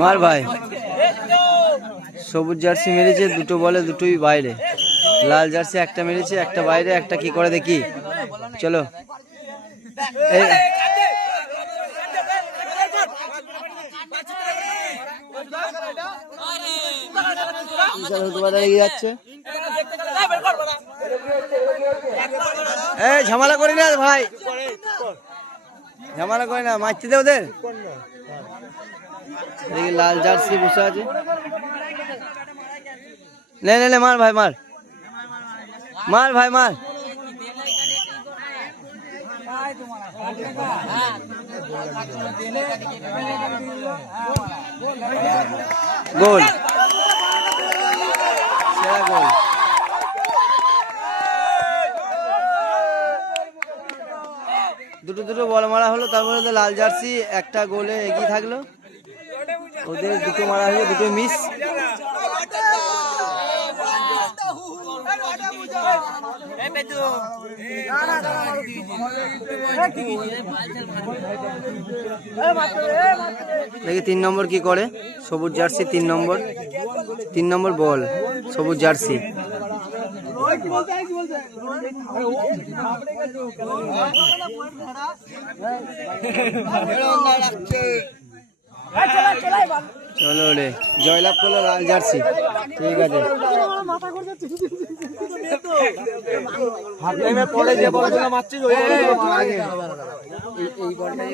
মার ভাই সবুজ জার্সি মেরেছে, দুটো বলে দুটোই বাইরে। লাল জার্সি একটা মেরেছে, একটা বাইরে, একটা কি করে দেখি। চলো যাচ্ছে। ঝামেলা করি না ভাই, ঝামেলা করে না, মারতে দে ওদের। দেখি লাল জার্সি বসে আছে। নে নে নে, মার ভাই মার, মার ভাই মার। গোল, সেরা গোল। দুটো দুটো বল মারা হলো, তারপরে তো লাল জার্সি একটা গোলে এগিয়ে থাকলো। ওদের দুটো মারা হলো, দুটো মিস। দেখি 3 নম্বর কি করে। সবুজ জার্সি 3 নম্বর, 3 নম্বর বল সবুজ জার্সি। চলো রে, জয়লাভ করলো লাল জার্সি। ঠিক আছে, হাফ টাইমে পরে যে বলটা মারছিস ওই বলটা